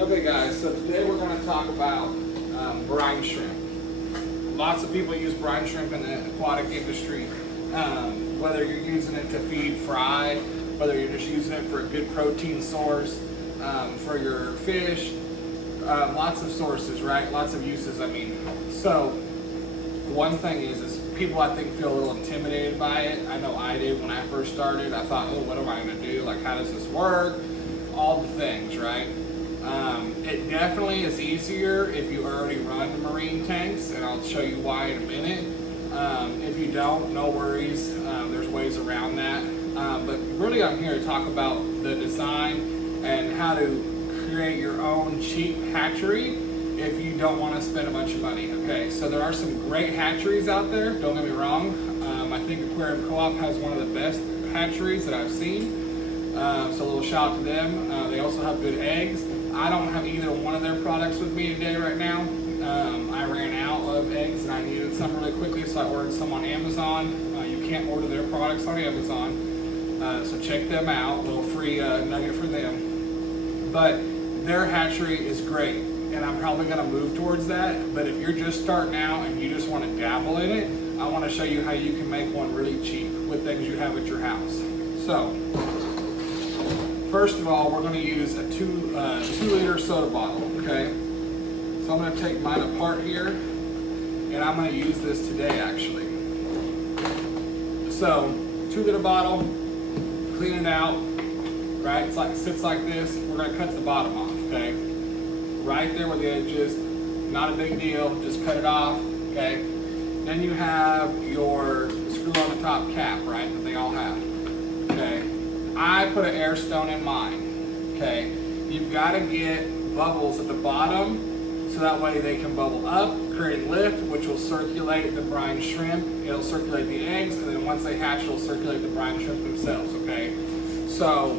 Okay guys, so today we're going to talk about brine shrimp. Lots of people use brine shrimp in the aquatic industry, whether you're using it to feed fry, whether you're just using it for a good protein source, for your fish, lots of sources, right? Lots of uses, I mean. So one thing is people I think feel a little intimidated by it. I know I did when I first started. I thought, oh, what am I going to do? Like, how does this work? All the things, right? It definitely is easier if you already run marine tanks, and I'll show you why in a minute. If you don't, no worries. There's ways around that. But really I'm here to talk about the design and how to create your own cheap hatchery if you don't want to spend a bunch of money. Okay, so there are some great hatcheries out there, don't get me wrong. I think Aquarium Co-op has one of the best hatcheries that I've seen. So a little shout out to them. They also have good eggs. I don't have either one of their products with me today right now. I ran out of eggs and I needed some really quickly, so I ordered some on Amazon. You can't order their products on Amazon, so check them out. A little free nugget for them. But their hatchery is great, and I'm probably going to move towards that. But if you're just starting out and you just want to dabble in it, I want to show you how you can make one really cheap with things you have at your house. So first of all, we're going to use a 2-liter soda bottle, okay? So I'm going to take mine apart here, and I'm going to use this today, actually. So, 2-liter bottle, clean it out, right? It sits like this. We're going to cut the bottom off, okay? Right there where the edge is. Not a big deal, just cut it off, okay? Then you have your screw on the top cap, right, that they all have, okay? I put an air stone in mine, okay? You've got to get bubbles at the bottom so that way they can bubble up, create lift, which will circulate the brine shrimp. It'll circulate the eggs, and then once they hatch, it'll circulate the brine shrimp themselves, okay? So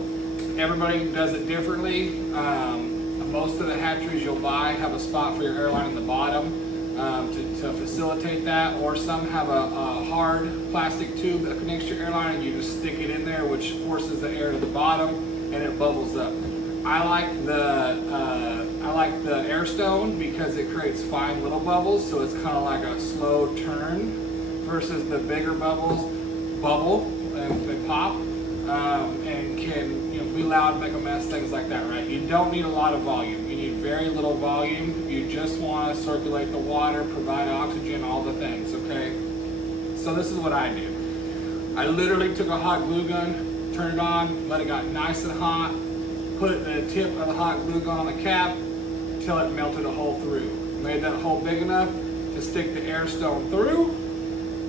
everybody does it differently. Most of the hatcheries you'll buy have a spot for your airline in the bottom to facilitate that, or some have a hard plastic tube that connects to your airline and you just stick it in there, which forces the air to the bottom and it bubbles up. I like the air stone because it creates fine little bubbles, so it's kind of like a slow turn versus the bigger bubbles bubble and pop and can be loud, make a mess, things like that, right? You don't need a lot of volume. You need very little volume. You just want to circulate the water, provide oxygen, all the things, okay? So this is what I do. I literally took a hot glue gun, turned it on, let it get nice and hot, put the tip of the hot glue gun on the cap until it melted a hole through. Made that hole big enough to stick the air stone through,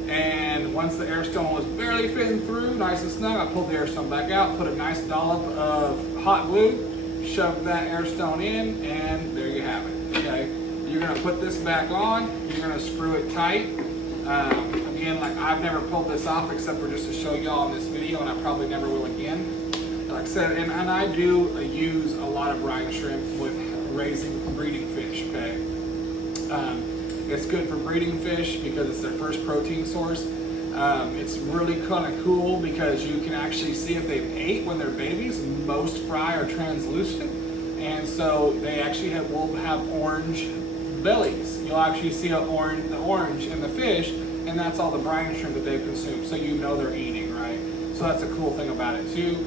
and once the air stone was barely fitting through, nice and snug, I pulled the air stone back out, put a nice dollop of hot glue, shoved that air stone in, and there you have it, okay? You're gonna put this back on, you're gonna screw it tight. Again, like I've never pulled this off except for just to show y'all in this video, and I probably never will again. Like I said, and I do use a lot of brine shrimp with breeding fish, okay? It's good for breeding fish because it's their first protein source. It's really kind of cool because you can actually see if they've ate when they're babies. Most fry are translucent, and so they actually will have orange bellies. You'll actually see the orange in the fish, and that's all the brine shrimp that they've consumed, so you know they're eating, right? So that's a cool thing about it too.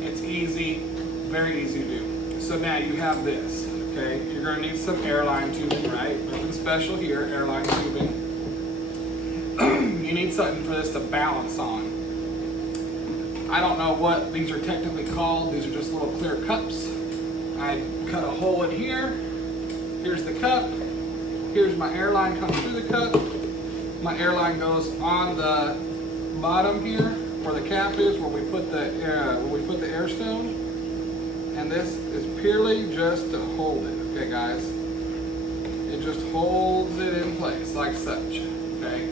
It's easy, very easy to do. So now you have this, okay? You're gonna need some airline tubing, right? Nothing special here, airline tubing. You need something for this to balance on. I don't know what these are technically called. These are just little clear cups. I cut a hole in here. Here's the cup. Here's my airline comes through the cup. My airline goes on the bottom here where the cap is, where we put the air stone. And this is purely just to hold it, okay guys? It just holds it in place like such, okay?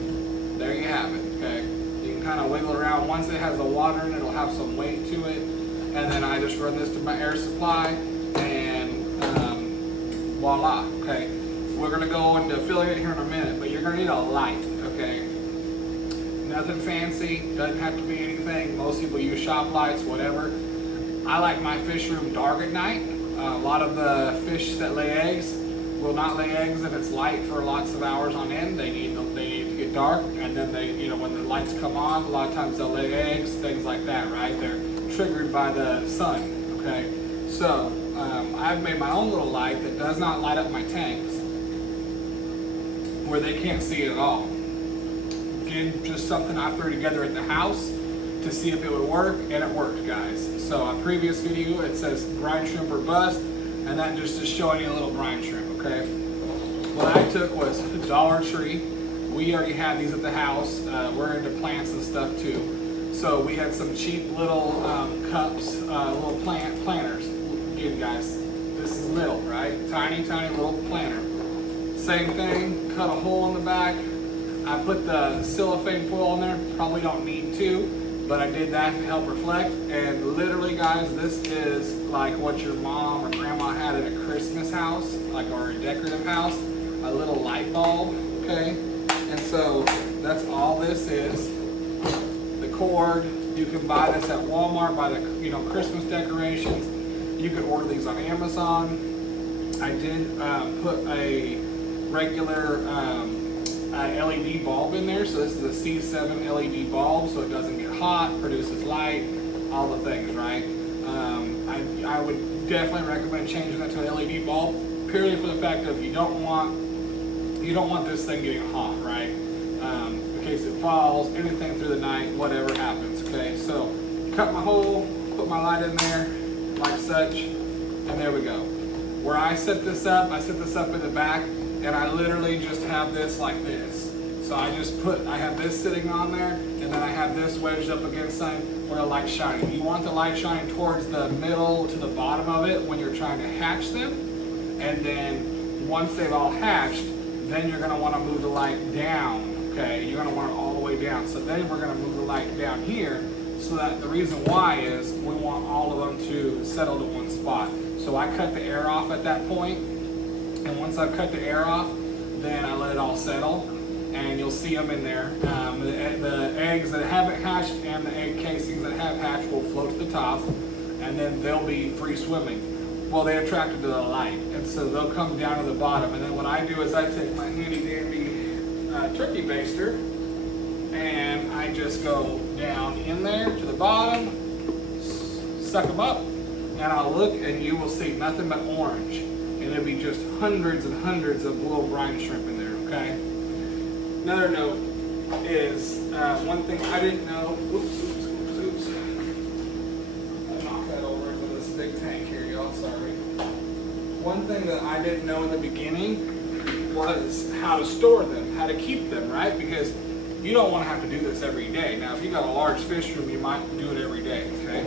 There you have it, okay? You can kind of wiggle around. Once it has the water in it, it'll have some weight to it. And then I just run this to my air supply and voila, okay? We're gonna go into filling it here in a minute, but you're gonna need a light, okay? Nothing fancy, doesn't have to be anything. Most people use shop lights, whatever. I like my fish room dark at night. A lot of the fish that lay eggs will not lay eggs if it's light for lots of hours on end. They need to get dark, and then when the lights come on, a lot of times they'll lay eggs, things like that, right? They're triggered by the sun, okay? So I've made my own little light that does not light up my tanks where they can't see it at all. Again, just something I threw together at the house to see if it would work, and it worked, guys. So a previous video, it says brine shrimp or bust, and that just is showing you a little brine shrimp, okay? What I took was Dollar Tree. We already had these at the house. We're into plants and stuff too. So we had some cheap little cups, little planters. Again, guys, this is little, right? Tiny, tiny little planter. Same thing, cut a hole in the back. I put the cellophane foil in there. Probably don't need to, but I did that to help reflect. And literally, guys, this is like what your mom or grandma had at a Christmas house, like, or a decorative house, a little light bulb, okay? And so that's all this is. The cord, you can buy this at Walmart, buy the Christmas decorations. You can order these on Amazon. I did put a regular LED bulb in there. So this is a C7 LED bulb, so it doesn't get hot, produces light, all the things, right? I would definitely recommend changing that to an LED bulb, purely for the fact of you don't want this thing getting hot, right? In case it falls, anything through the night, whatever happens, okay? So cut my hole, put my light in there, like such, and there we go. Where I set this up in the back, and I literally just have this like this. So I have this sitting on there, and then I have this wedged up against something where the light's shining. You want the light shining towards the middle to the bottom of it when you're trying to hatch them, and then once they've all hatched, then you're gonna wanna move the light down, okay? You're gonna want it all the way down. So then we're gonna move the light down here, so that the reason why is we want all of them to settle to one spot. So I cut the air off at that point, and once I've cut the air off, then I let it all settle, and you'll see them in there. The eggs that haven't hatched and the egg casings that have hatched will float to the top, and then they'll be free swimming. Well, they're attracted to the light, and so they'll come down to the bottom. And then what I do is I take my handy dandy turkey baster, and I just go down in there to the bottom, suck them up, and I'll look, and you will see nothing but orange. And there'll be just hundreds and hundreds of little brine shrimp in there, okay? Another note is, one thing I didn't know, oops. I'll knock that over into this big tank here, y'all, sorry. One thing that I didn't know in the beginning was how to store them, how to keep them, right? Because you don't want to have to do this every day. Now, if you got a large fish room, you might do it every day, okay?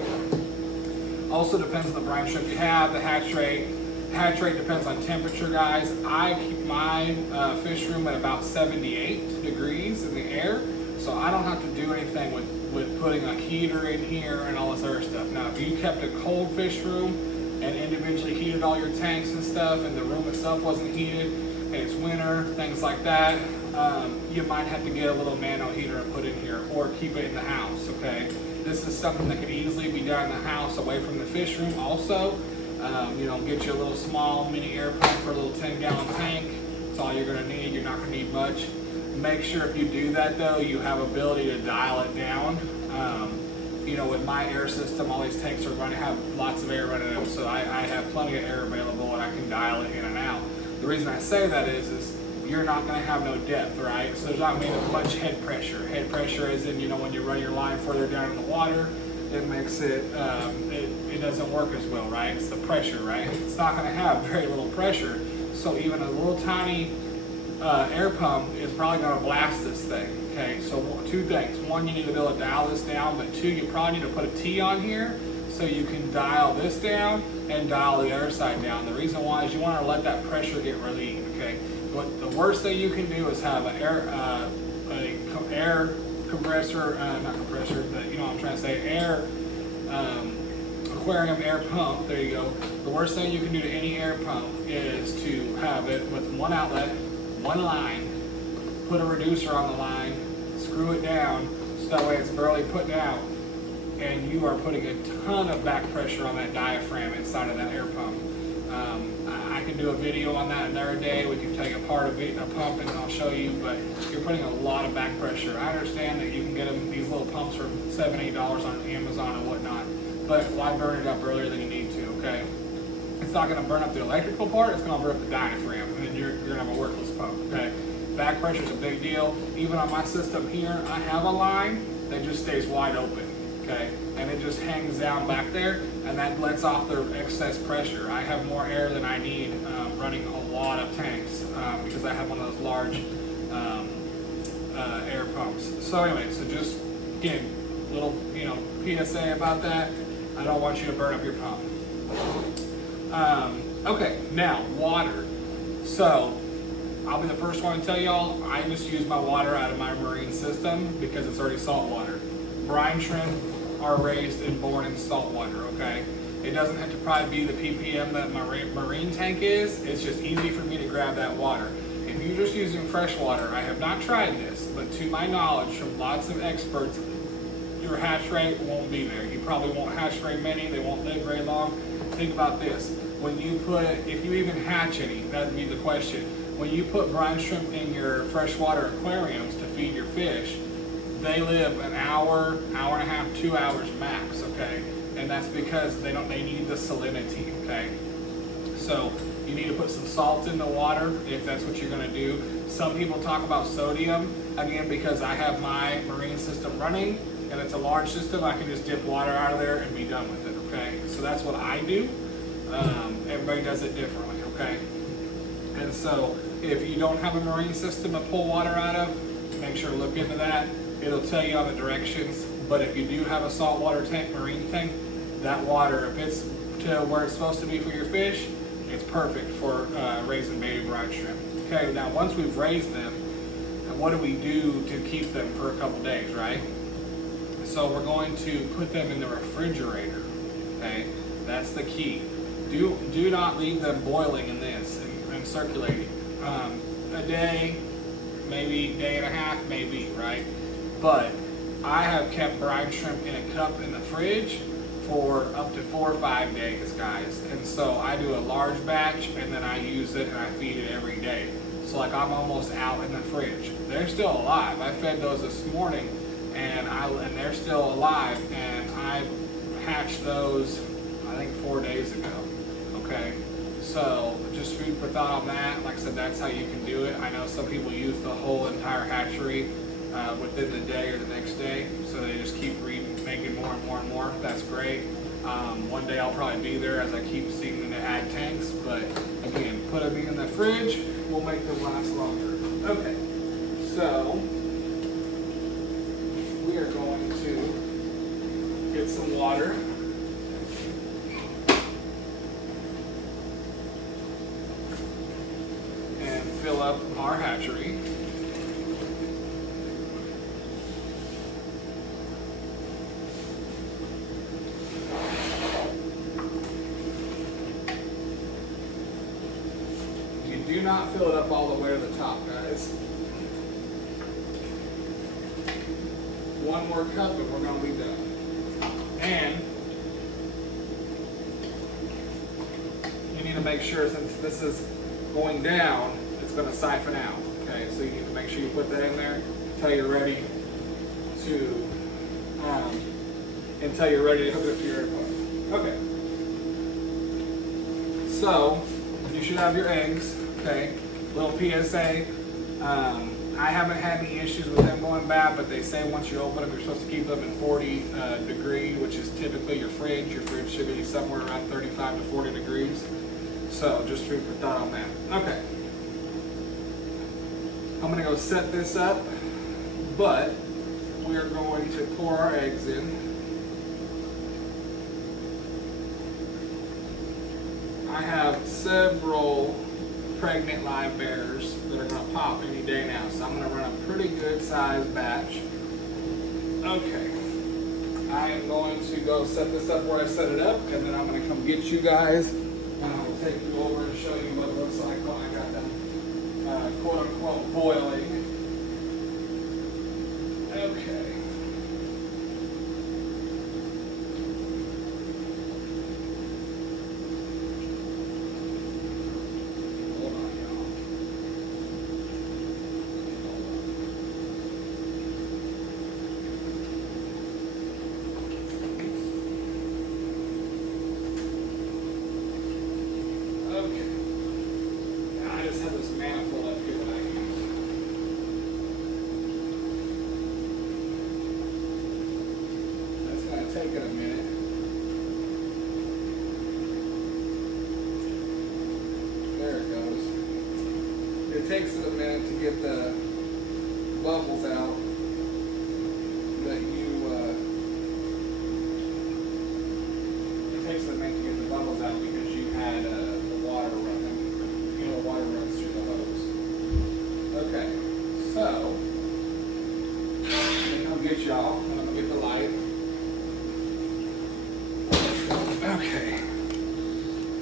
Also depends on the brine shrimp you have, the hatch rate. Hatch rate depends on temperature, guys. I keep my fish room at about 78 degrees in the air, so I don't have to do anything with putting a heater in here and all this other stuff. Now, if you kept a cold fish room and individually heated all your tanks and stuff, and the room itself wasn't heated, and it's winter, things like that, you might have to get a little nano heater and put in here, or keep it in the house, okay? This is something that could easily be done in the house away from the fish room also. Get you a little small mini air pump for a little 10-gallon tank. That's all you're gonna need. You're not gonna need much. Make sure if you do that though, you have ability to dial it down. With my air system, all these tanks are going to have lots of air running in them, so I have plenty of air available and I can dial it in and out. The reason I say that is you're not going to have no depth, right? So there's not going to be much head pressure. Head pressure is in, when you run your line further down in the water, it makes it doesn't work as well, right? It's the pressure, right? It's not going to have very little pressure, so even a little tiny air pump is probably going to blast this thing, okay? So two things. One, you need to be able to dial this down, but two, you probably need to put a T on here so you can dial this down and dial the other side down. The reason why is you want to let that pressure get relieved, okay? What the worst thing you can do is have an air compressor, not compressor, but you know what I'm trying to say, air aquarium air pump. There you go. The worst thing you can do to any air pump is to have it with one outlet, one line, put a reducer on the line, screw it down, So that way it's barely putting out, and you are putting a ton of back pressure on that diaphragm inside of that air pump. I can do a video on that another day. We can take apart a pump and I'll show you, but you're putting a lot of back pressure. I understand that you can get these little pumps for $7, $8 on Amazon and whatnot, but why burn it up earlier than you need to, okay? It's not gonna burn up the electrical part, it's gonna burn up the diaphragm, and then you're gonna have a worthless pump, okay? Back pressure is a big deal. Even on my system here, I have a line that just stays wide open, okay? And it just hangs down back there, and that lets off the excess pressure. I have more air than I need running a lot of tanks because I have one of those large air pumps. So anyway, so just again, little PSA about that. I don't want you to burn up your pump. Okay, now water. So I'll be the first one to tell y'all, I just use my water out of my marine system because it's already salt water. Brine shrimp are raised and born in salt water, okay? It doesn't have to probably be the ppm that my marine tank is. It's just easy for me to grab that water. If you're just using fresh water, I have not tried this, but to my knowledge from lots of experts, your hatch rate won't be there. You probably won't hatch very many, they won't live very long. Think about this. When you if you even hatch any, that'd be the question. When you put brine shrimp in your freshwater aquariums to feed your fish, they live an hour, hour and a half, 2 hours max, okay? And that's because they need the salinity, okay? So you need to put some salt in the water if that's what you're gonna do. Some people talk about sodium, again, because I have my marine system running and it's a large system, I can just dip water out of there and be done with it, okay? So that's what I do. Everybody does it differently, okay? And so if you don't have a marine system to pull water out of, make sure to look into that. It'll tell you on the directions. But if you do have a saltwater tank, marine tank, that water, if it's to where it's supposed to be for your fish, it's perfect for raising baby brine shrimp. Okay, now once we've raised them, what do we do to keep them for a couple days, right? So we're going to put them in the refrigerator, okay? That's the key. Do not leave them boiling in this and circulating. A day, maybe day and a half, maybe, right? But I have kept brine shrimp in a cup in the fridge for up to 4 or 5 days, guys. And so I do a large batch and then I use it and I feed it every day. So like I'm almost out in the fridge. They're still alive. I fed those this morning and they're still alive, and I hatched those I think 4 days ago. Okay. So just food for thought on that. Like I said, that's how you can do it. I know some people use the whole entire hatchery within the day or the next day, so they just keep making more and more and more. That's great. One day I'll probably be there as I keep seeing them to add tanks, but again, put them in the fridge, we'll make them last longer. Okay, so we are going to get some water. And fill up our hatchery. Do not fill it up all the way to the top, guys. One more cup and we're going to be done. And you need to make sure, since this is going down, it's going to siphon out. Okay, so you need to make sure you put that in there until you're ready to hook it up to your air pump. Okay. So you should have your eggs. Okay, little PSA. I haven't had any issues with them going bad, but they say once you open them, you're supposed to keep them in 40 degree, which is typically your fridge. Your fridge should be somewhere around 35 to 40 degrees. So just food for thought on that. Okay. I'm gonna go set this up, but we are going to pour our eggs in. I have several pregnant live bears that are going to pop any day now, so I'm going to run a pretty good sized batch. Okay, I am going to go set this up where I set it up, and then I'm going to come get you guys, and I'll take you over and show you what it looks like when I got them quote unquote boiling. Okay, it takes it a minute to get the bubbles out that it takes it a minute to get the bubbles out because you had the water running. You know, water runs through the hose. Okay, so I'm gonna come get y'all, and I'm gonna get the light. Okay,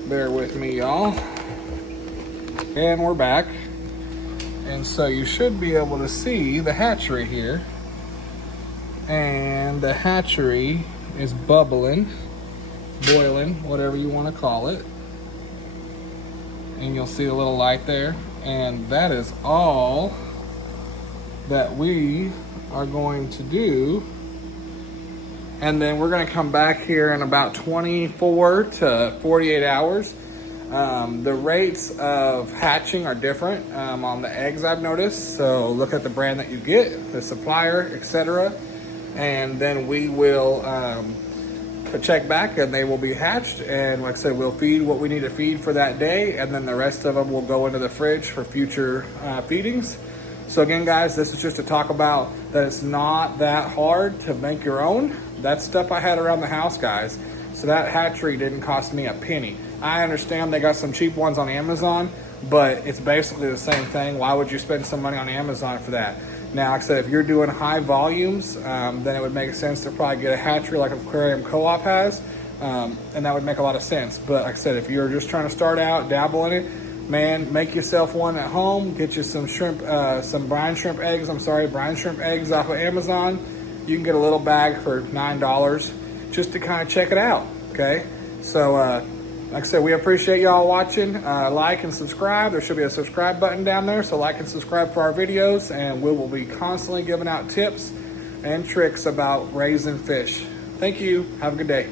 bear with me, y'all. And we're back. And so you should be able to see the hatchery here. And the hatchery is bubbling, boiling, whatever you want to call it. And you'll see a little light there. And that is all that we are going to do. And then we're going to come back here in about 24 to 48 hours. The rates of hatching are different on the eggs, I've noticed. So look at the brand that you get, the supplier, etc. And then we will check back and they will be hatched. And like I said, we'll feed what we need to feed for that day. And then the rest of them will go into the fridge for future feedings. So again, guys, this is just to talk about that it's not that hard to make your own. That's stuff I had around the house, guys. So that hatchery didn't cost me a penny. I understand they got some cheap ones on Amazon, but it's basically the same thing. Why would you spend some money on Amazon for that? Now, like I said, if you're doing high volumes, then it would make sense to probably get a hatchery like Aquarium Co-op has, and that would make a lot of sense. But like I said, if you're just trying to start out, dabble in it, man, make yourself one at home. Get you some shrimp, some brine shrimp eggs off of Amazon. You can get a little bag for $9 just to kind of check it out, okay? So, like I said, we appreciate y'all watching. Like and subscribe. There should be a subscribe button down there, so like and subscribe for our videos, and we will be constantly giving out tips and tricks about raising fish. Thank you. Have a good day.